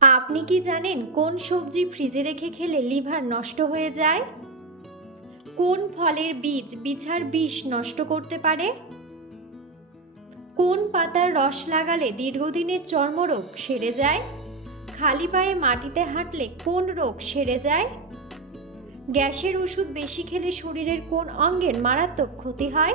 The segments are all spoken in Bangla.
আপনি কি জানেন কোন সবজি ফ্রিজে রেখে খেলে লিভার নষ্ট হয়ে যায়? কোন ফলের বীজ বিছার বিষ নষ্ট করতে পারে? কোন পাতার রস লাগালে দীর্ঘদিনের চর্মরোগ সেরে যায়? খালি পায়ে মাটিতে হাঁটলে কোন রোগ সেরে যায়? গ্যাসের ওষুধ বেশি খেলে শরীরের কোন অঙ্গের মারাত্মক ক্ষতি হয়?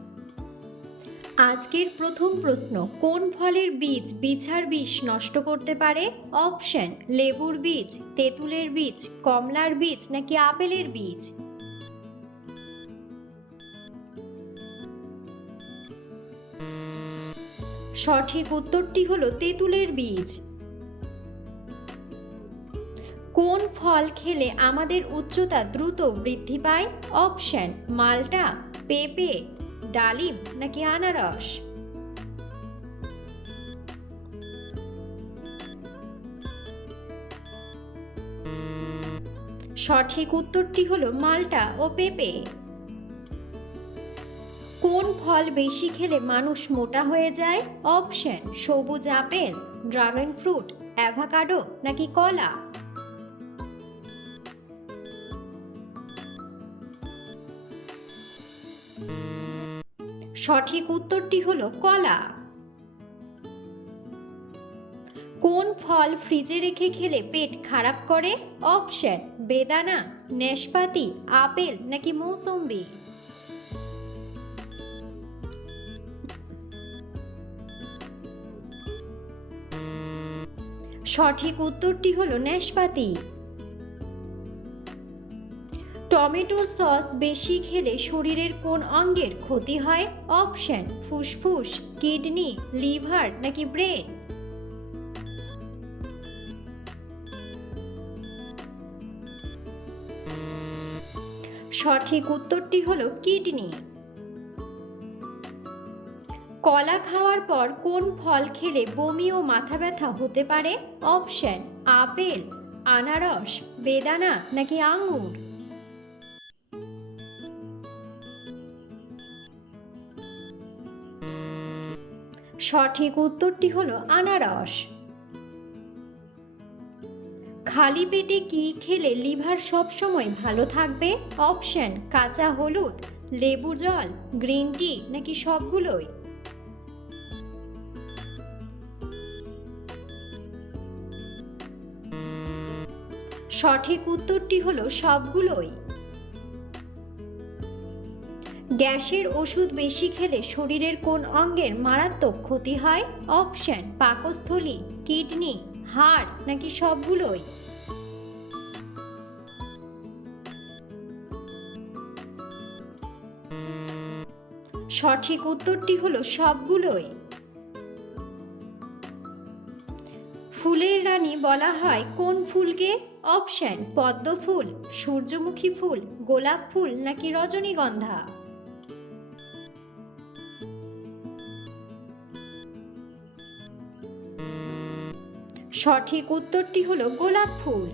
আজকের প্রথম প্রশ্ন, কোন ফলের বীজ বিছার বিষ নষ্ট করতে পারে? অপশন, লেবুর বীজ, তেঁতুলের বীজ, কমলার বীজ নাকি আপেলের বীজ? সঠিক উত্তরটি হলো তেঁতুলের বীজ। কোন ফল খেলে আমাদের উচ্চতা দ্রুত বৃদ্ধি পায়? অপশন, মালটা, পেঁপে ডালিম নাকি আনারস? সঠিক উত্তরটি হলো মালটা ও পেঁপে। কোন ফল বেশি খেলে মানুষ মোটা হয়ে যায়? অপশন, সবুজ আপেল, ড্রাগন ফ্রুট, অ্যাভাকাডো নাকি কলা? সঠিক উত্তরটি হলো কলা। কোন ফল ফ্রিজে রেখে খেলে পেট খারাপ করে? অপশন, বেদানা নেশপাতি আপেল নাকি মৌসম্বি? সঠিক উত্তরটি হলো নেশপাতি টমেটোর সস বেশি খেলে শরীরের কোন অঙ্গের ক্ষতি হয়? অপশন, ফুসফুস, কিডনি, লিভার নাকি ব্রেন? সঠিক উত্তরটি হলো কিডনি। কলা খাওয়ার পর কোন ফল খেলে বমি ও মাথা ব্যথা হতে পারে? অপশন, আপেল, আনারস, বেদানা নাকি আঙুর? সঠিক উত্তরটি হলো আনারস। খালি পেটে কি খেলে লিভার সবসময় ভালো থাকবে? অপশন, কাঁচা হলুদ, লেবু জল, গ্রিন টি নাকি সবগুলোই? সঠিক উত্তরটি হলো সবগুলোই। গ্যাসের ওষুধ বেশি খেলে শরীরের কোন অঙ্গের মারাত্মক ক্ষতি হয়? অপশন, পাকস্থলী, কিডনি, হাড়, নাকি সবগুলোই? সঠিক উত্তরটি হলো সবগুলোই। ফুলের রানী বলা হয় কোন ফুলকে? অপশন পদ্ম ফুল সূর্যমুখী ফুল, গোলাপ ফুল, নাকি রজনীগন্ধা? সঠিক উত্তরটি হলো গোলাপ ফুল।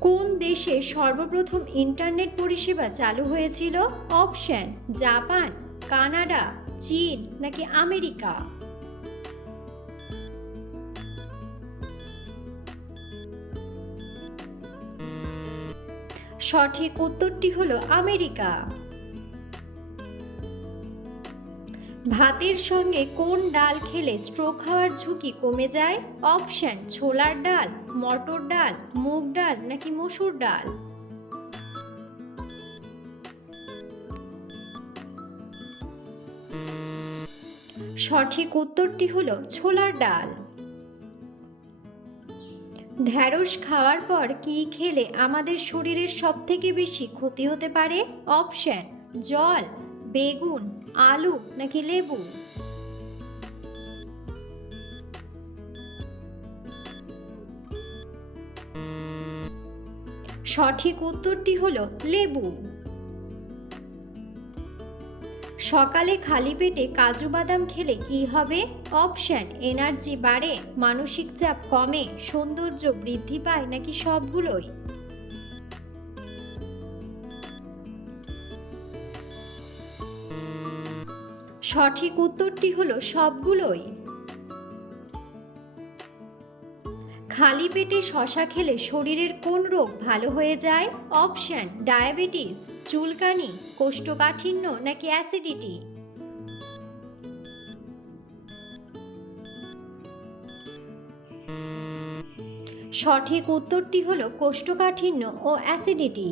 কোন দেশে সর্বপ্রথম ইন্টারনেট পরিষেবা চালু হয়েছিল? অপশন, জাপান, কানাডা, চীন নাকি আমেরিকা? সঠিক উত্তরটি হলো আমেরিকা। ভাতের সঙ্গে কোন ডাল খেলে স্ট্রোক হওয়ার ঝুঁকি কমে যায়? অপশন ছোলার ডাল, মটর ডাল, মুগ ডাল নাকি মসুর ডাল? সঠিক উত্তরটি হলো ছোলার ডাল। ঢ্যাঁড়স খাওয়ার পর কি খেলে আমাদের শরীরের সব থেকে বেশি ক্ষতি হতে পারে? অপশন জল, বেগুন আলু নাকি লেবু? সঠিক উত্তরটি হল লেবু। সকালে খালি পেটে কাজু বাদাম খেলে কি হবে? অপশান, এনার্জি বাড়ে, মানসিক চাপ কমে, সৌন্দর্য বৃদ্ধি পায় নাকি সবগুলোই? সঠিক উত্তরটি হলো সবগুলোই। খালি পেটে শশা খেলে শরীরের কোন রোগ ভালো হয়ে যায়? অপশন, ডায়াবেটিস, চুলকানি, কোষ্ঠকাঠিন্য নাকি অ্যাসিডিটি? সঠিক উত্তরটি হলো কোষ্ঠকাঠিন্য ও অ্যাসিডিটি।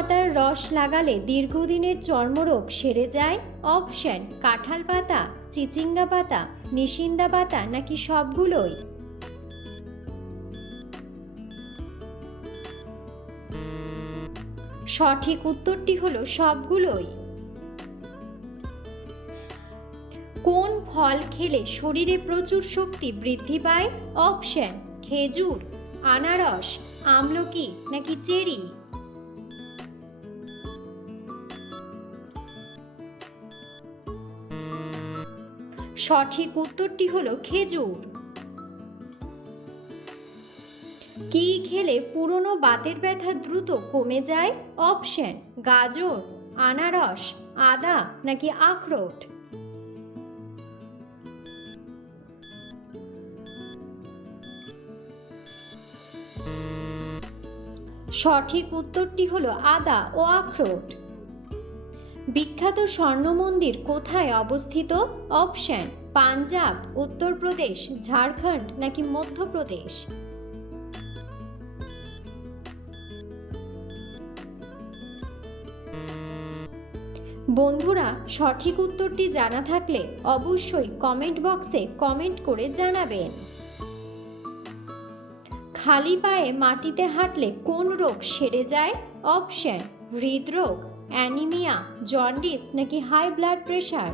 পাতার রস লাগালে দীর্ঘদিনের চর্মরোগ সেরে যায়? অপশন, কাঁঠাল পাতা, চিচিঙ্গা পাতা, নিশিন্দা পাতা নাকি সবগুলোই? সঠিক উত্তরটি হলো সবগুলোই। কোন ফল খেলে শরীরে প্রচুর শক্তি বৃদ্ধি পায়? অপশন, খেজুর, আনারস, আমলকি নাকি চেরি? সঠিক উত্তরটি হলো খেজুর। কি খেলে পুরনো বাতের ব্যথা দ্রুত কমে যায়? অপশন, গাজর, আনারস, আদা নাকি আখরোট? সঠিক উত্তরটি হলো আদা ও আখরোট। বিখ্যাত স্বর্ণ মন্দির কোথায় অবস্থিত? অপশন, পাঞ্জাব, উত্তরপ্রদেশ, ঝাড়খণ্ড নাকি মধ্যপ্রদেশ? বন্ধুরা, সঠিক উত্তরটি জানা থাকলে অবশ্যই কমেন্ট বক্সে কমেন্ট করে জানাবেন। খালি পায়ে মাটিতে হাঁটলে কোন রোগ সেরে যায়? অপশন, হৃদরোগ। অ্যানিমিয়া, জন্ডিস নাকি হাই ব্লাড প্রেশার?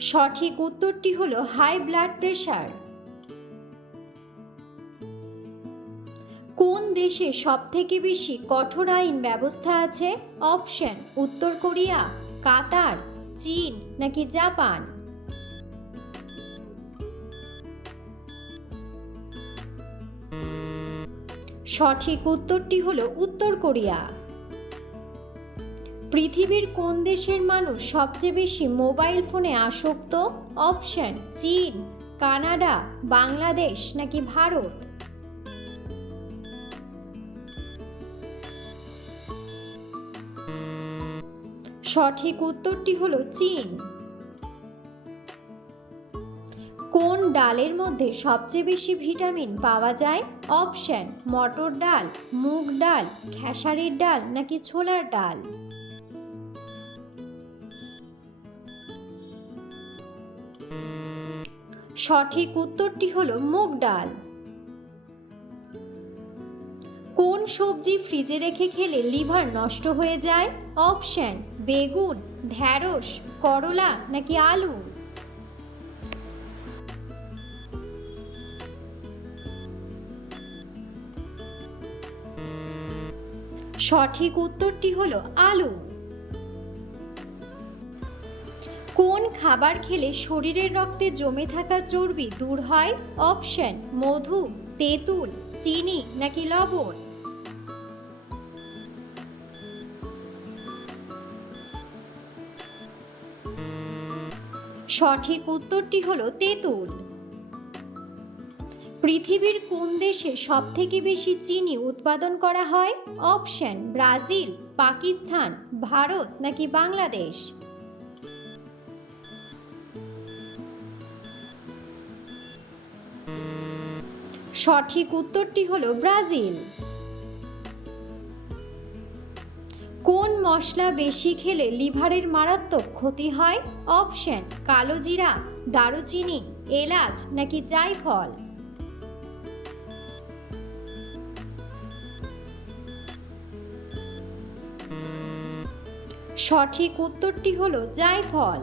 সঠিক উত্তরটি হলো হাই ব্লাড প্রেশার। কোন দেশে সবথেকে বেশি কঠোর আইন ব্যবস্থা আছে? অপশন, উত্তর কোরিয়া, কাতার, চীন নাকি জাপান? সঠিক উত্তরটি হল উত্তর কোরিয়া। পৃথিবীর কোন দেশের মানুষ সবচেয়ে বেশি মোবাইল ফোনে আসক্ত? অপশন চীন, কানাডা, বাংলাদেশ নাকি ভারত? সঠিক উত্তরটি হলো চীন। ডালের মধ্যে সবচেয়ে বেশি ভিটামিন পাওয়া যায় অপশন মটর ডাল, মুগ ডাল, খেসারির ডাল নাকি ছোলার ডাল? সঠিক উত্তরটি হলো মুগ ডাল। কোন সবজি ফ্রিজে রেখে খেলে লিভার নষ্ট হয়ে যায়? অপশন বেগুন, ঢ্যাঁড়স, করলা নাকি আলু? সঠিক উত্তরটি হলো আলু। কোন খাবার খেলে শরীরের রক্তে জমে থাকা চর্বি দূর হয়? অপশন, মধু, তেঁতুল, চিনি নাকি লবণ? সঠিক উত্তরটি হলো তেঁতুল। পৃথিবীর কোন দেশে সবথেকে বেশি চিনি উৎপাদন করা হয়? অপশন, ব্রাজিল, পাকিস্তান, ভারত নাকি বাংলাদেশ? সঠিক উত্তরটি হলো ব্রাজিল। কোন মশলা বেশি খেলে লিভারের মারাত্মক ক্ষতি হয়? অপশন, কালো জিরা, দারুচিনি, এলাচ নাকি জায়ফল? সঠিক উত্তরটি হলো জায়ফল